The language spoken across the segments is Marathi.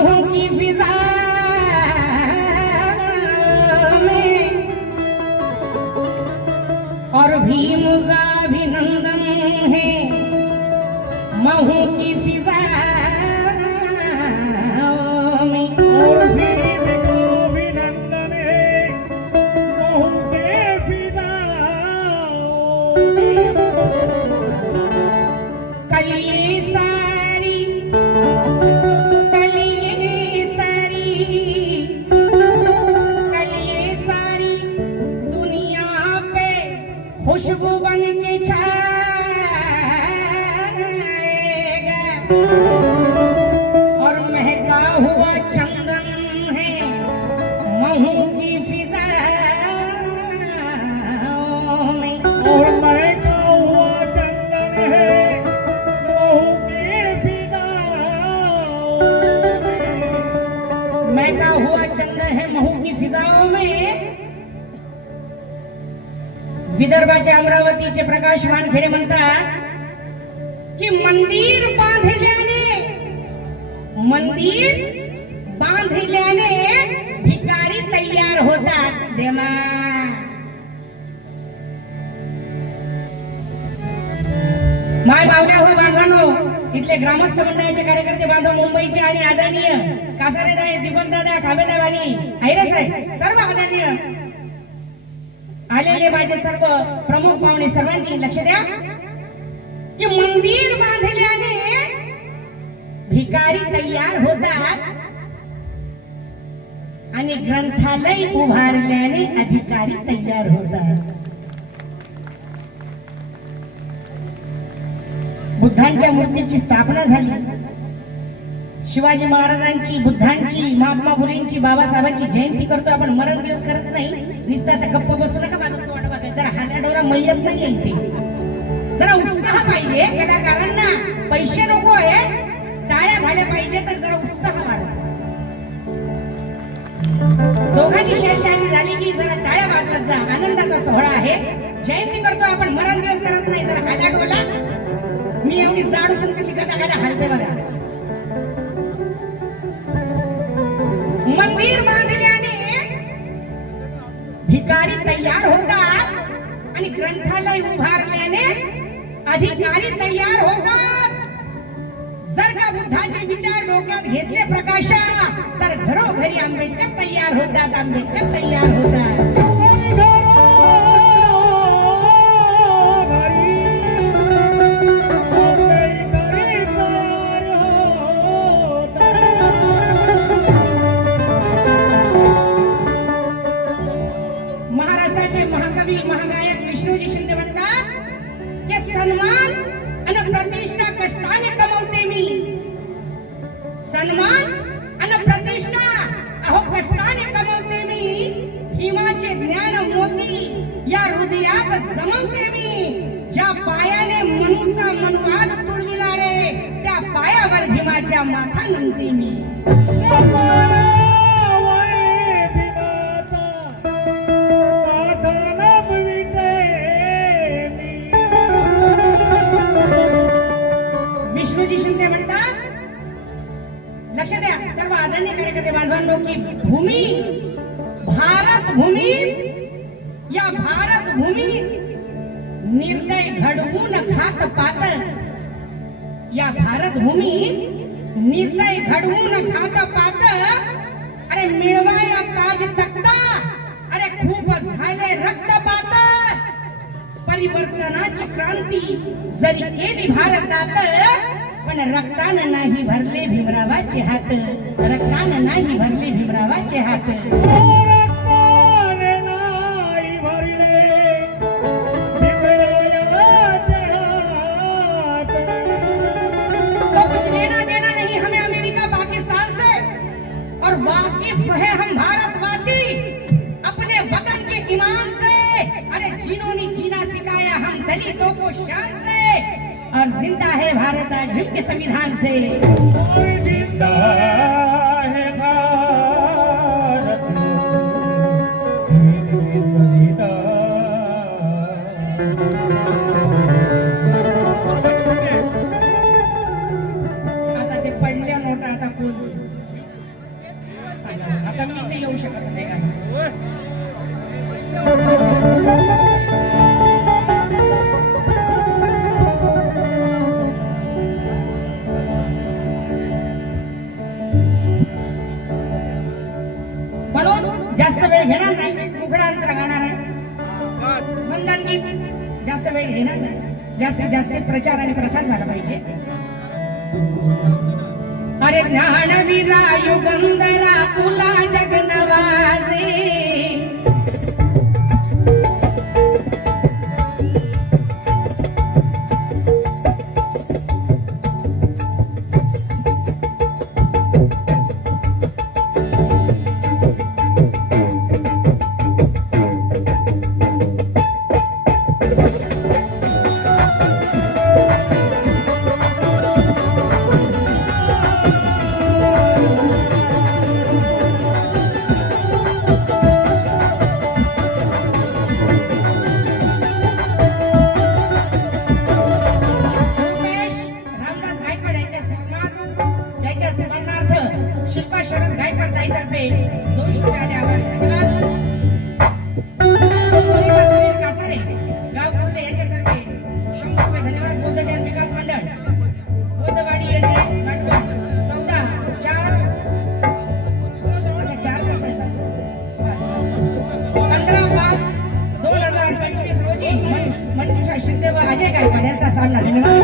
महू की फिजा में और भीम का अभिनंदन है महू की फिजा में और भीम का अभिनंदन है महू के फिजाओं में। कली सारी दुनिया पे खुशबू बन के छाएगा और महका हुआ चंदन है महू की फिजाओं में। और महका हुआ चंदन है महू के फिजाओं में। महका हुआ चंदन है महू की फिजाओं में। विदर्भाचे अमरावतीचे प्रकाशवान खेडे म्हणतात की मंदिर बांधल्याने भिकारी तयार होतात देमा। माय बावल्या हो बांधवांनो, इथले ग्रामस्थ मंडळाचे कार्यकर्ते बांधव मुंबईचे आणि आदरणीय कासारेदाय दीपक दादा खाबेदार आणि आयरे साहेब सर्व आदरणीय आलेले माझे सर्व प्रमुख पाहुणे सर्वांनी लक्ष द्या की मंदिर बांधल्याने भिकारी तयार होतात आणि ग्रंथालय उभारल्याने अधिकारी तयार होतात। बुद्धांच्या मूर्तीची स्थापना झाली, शिवाजी महाराजांची, बुद्धांची, महात्मा फुलेंची, बाबासाहेबांची जयंती करतो आपण, मरण दिवस करत नाही। नुसतं असं गप्प बसू नका, माझं तो वाट बघायचं, जरा हाल्याडोरा मैयत नाही इथे, जरा उत्साह पाहिजे कलाकारांना, पैसे नको आहे, टाळ्या झाल्या पाहिजे तर जरा उत्साह वाढवा। दोघांची शेरशाही झाली की जरा टाळ्या वाजवत जा, आनंदाचा सोहळा आहे, जयंती करतो आपण, मरण दिवस करत नाही, जरा हाल्याडोला। मी एवढी जाड असून कशी गदा गदा हलते बघा। मंदिर बांधल्याने भिकारी तयार होतात आणि ग्रंथालय उभारल्याने अधिकारी तयार होतात। जर का बुद्धाचे विचार डोक्यात घेतले प्रकाशाला तर घरोघरी आंबेडकर तयार होतात, आंबेडकर तयार होतात। महागायक विष्णूजी शिंदे म्हणतात की सन्मान आणि प्रतिष्ठा कष्टाने कमवते मी, सन्मान आणि प्रतिष्ठा अहो कष्टाने कमवते मी, भीमाचे ज्ञान मोती या हृदयात जमवते मी, ज्या पायाने मनूचा मनवाद तुडविला रे त्या पायावर भीमाच्या माथा नमते मी। विष्णूजी शिंदे म्हणतात, लक्ष द्या सर्व आदरणीय कार्यकर्ते बांधवांनो, की भूमी, भारत भूमी, या भारत भूमी निर्दय घडवून खात पात, या भारत भूमी निर्दय घडवून खात पात, अरे मिळवाया ताज तख्ता, अरे खूप झाले रक्तपात, परिवर्तनाची क्रांती जरी केली भारतात पण रक्तानं नाही भरले भीमरावाचे हात, रक्तानं नाही भरले भीमरावाचे हात। तो कुछ लेना देना नहीं हमें अमेरिका पाकिस्तान से, और वाकिफ है हम भारतवासी अपने वतन के ईमान से, अरे जिन्होंने जीना सिखाया हम दलितों को शान से, और जिंदा है भारत आज भीम के संविधान से। जिंदा है भारत भीम के संविधान। आता ते पडल्या नोटा आता कोण येऊ शकत नाही गाण्यासोबत. म्हणून जास्त वेळ घेणार नाही, उघडा अंतर गाणार आहे. वंदन गीत जास्त वेळ घेणार नाही, जास्तीत जास्त प्रचार आणि प्रसार झाला पाहिजे. अरे ज्ञानवीरा युगंधरा तुला जग नवाजे, शिल्पा शरद गायकवाड ताईतर्फे 200 रुपये आले. आभार. सुनीता सुनील कासारे गाव कुर्ले यांच्यातर्फे 100 रुपये धन्यवाद. बौद्धजन विकास मंडळ बौद्धवाडी येथे नाटक 15/5/2025 रोजी मंजुषा शिंदे व अजय गायकवाड यांचा सामना. धन्यवाद.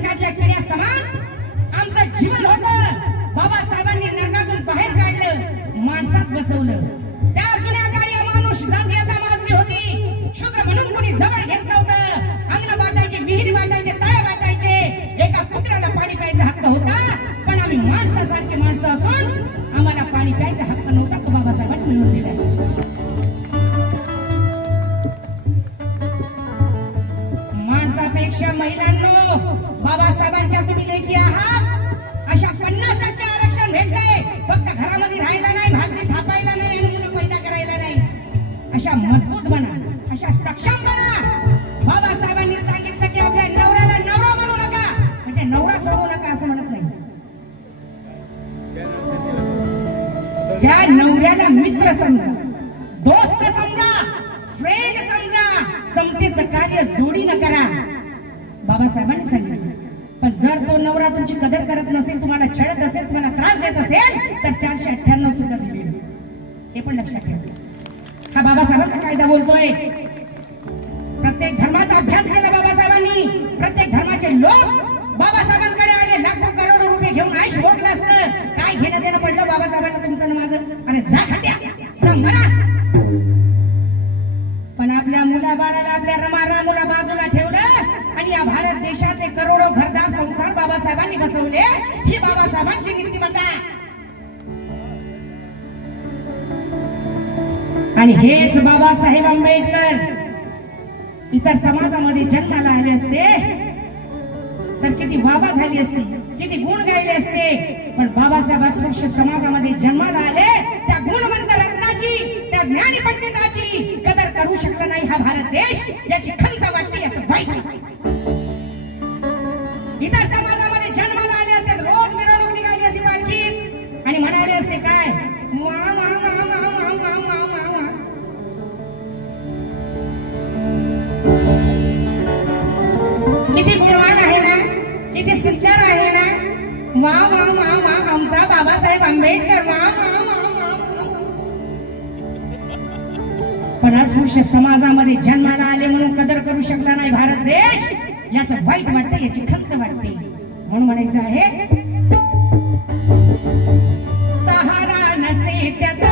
निसर्गातल्या किड्या समान आमचं जीवन होतं. बाबासाहेबांनी नरकातून बाहेर काढलं, माणसात बसवलं. त्या जुन्या काळी माणूस जातीयता माजली होती. शूद्र म्हणून कोणी जवळ घेत नव्हतं. अंगण बांधायचे, विहिरी बांधायचे, तळे बांधायचे. एका कुत्र्याला पाणी प्यायचा हक्क होता, पण आम्ही माणसासारखे माणसं असून आम्हाला पाणी प्यायचा हक्क नव्हता. तो बाबासाहेबांनी मिळवून दिला. माणसापेक्षा महिलांनो, बाबासाहेबांच्या तुम्ही लेखी आहात. अशा 50% आरक्षण भेटलंय. फक्त घरामध्ये राहायला नाही, भाकरी थापायला नाही आणि मुलं पैदा करायला नाही. अशा मजबूत बना, अशा सक्षम बना. बाबासाहेबांनी सांगितलं की आपल्या नवऱ्याला नवरा म्हणू नका, म्हणजे नवरा सोडू नका असं म्हणत नाही. त्या नवऱ्याला मित्र समजा, दोस्त समजा, फ्रेंड समजा. समतेचं कार्य जोडीनं करा, बाबासाहेबांनी सांगितलं. पण जर तो नवरा तुमची कदर करत नसेल, तुम्हाला छळत असेल, तुम्हाला त्रास देत असेल, तर 498 सुद्धा दिले. हे पण लक्षात ठेवा. हा बाबासाहेबांचा कायदा बोलतोय. प्रत्येक धर्माचा अभ्यास केला बाबासाहेबांनी. प्रत्येक धर्माचे लोक बाबासाहेबांकडे आले. लाखो करोडो रुपये घेऊन आयुष भोगलं असतं. काय घेणं देणं पडलं बाबासाहेबांना तुमचं ना माझं? अरे जा खट्या, जा मरा. पण आपल्या मुलाबाळाला, आपल्या रमारामुला बाजूला ठेवलं आणि या भारत देशातले करोडो घरदार संसार बाबासाहेबांनी बसवले. ही बाबासाहेबांची नीतिमत्ता. आणि हेच बाबासाहेब आंबेडकर इतर समाजामध्ये जन्माला आले असते तर किती वाबा झाली असती, किती गुण गायले असते. पण बाबासाहेब अस्पृश्य समाजामध्ये जन्माला आले. त्या गुणवंत रत्नाची, त्या ज्ञानी पंडिताची कदर करू शकला नाही हा भारत देश. याची खंत वाटते, याचं वाईट वाटते. इतर समाजामध्ये जन्माला आले असते, रोज मिरवणूक निघाली असती पालखीत आणि म्हणाले असते काय, वा वा वा वा वा वा वा वा वा. किती गुणवान आहे ना, किती सुंदर आहे ना. वा वा वा वा, आमचा बाबासाहेब आंबेडकर. वा वा वा वा. पण अस्पृश्य समाजामध्ये जन्माला आले म्हणून कदर करू शकला नाही भारत देश. याचं वाईट वाटतं, याची खंत वाटते. म्हणून म्हणायचं आहे, सहारा नसे त्याचा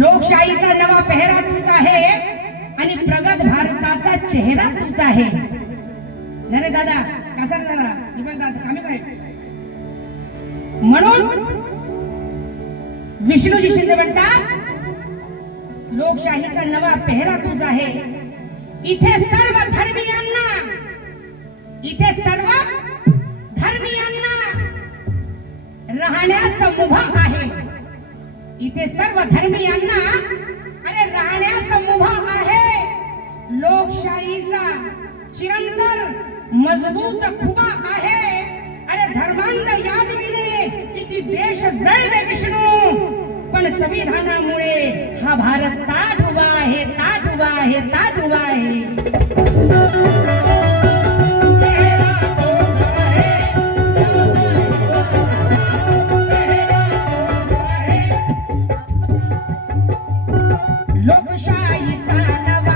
लोकशाहीचा नवा पेहरा तूच आहे आणि प्रगत भारताचा चेहरा तूच आहे. नरे दादा कसा झाला दीपक दादा कामे साहेब. म्हणून विष्णूजी शिंदे म्हणतात लोकशाहीचा नवा पेहरा तूच आहे. इथे सर्व धर्मीयांना राहण्यास मुभा आहे. इथे सर्व धर्मीयांना राहण्यास मुभा आहे. लोकशाहीचा चिरंतन मजबूत खुबा आहे. धर्मांध यादविले किती देश जळले विष्णू, पण संविधानामुळे हा भारत ताठ उभा आहे, ताठ उभा आहे, ताठ उभा आहे. लोकशाहीचा नवा